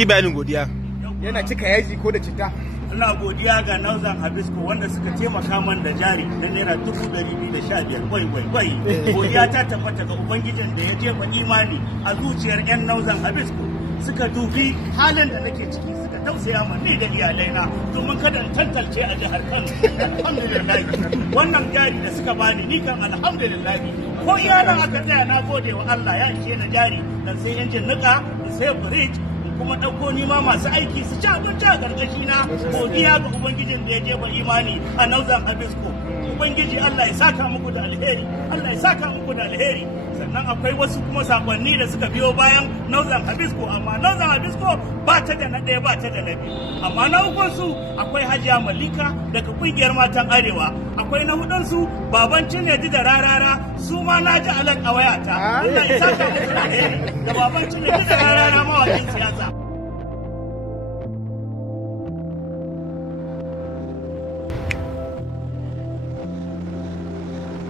Yi bayanin godiya. Yana cika yaji ko da citta? Ina godiya ga Northern Hibisco wanda suka taimaka man da jari na naira 215. Wai. Godiya ta tabbata ga Ubangijin da ya jefa imani a zuciyar 'yan Northern Hibisco. Suka dubi halin da nake ciki suka tausaya ma ni da iyalaina domin kada in tantance a jihar Kano. Alhamdulillah. Wannan jari da suka bani ni kan alhamdulillah. Ko iyana aka tsaya na gode wa Allah ya ishe na jari dan sai injin nika, sai bridge kuma ɗauko nima masu aiki su ci abinci a ƙarƙashi na. Godiya ga Ubangijin da ya jefa imani a Northern Hibisco. Ubangiji Allah ya saka muku da alheri, Allah ya saka muku da alheri. Sannan akwai wasu kuma sakonni da suka biyo bayan Northern Hibisco, amma Northern Hibisco ba ta da na ɗaya ba ta da na biyu. Amma na ukun su akwai Hajiya Malika daga ƙungiyar matan Arewa, akwai na hudun su Baban Cineji da Rarara, su ma na ji alat a wayata. Allah ya saka muku da alheri da Baban Cineji da Rarara mawaƙin siyasa.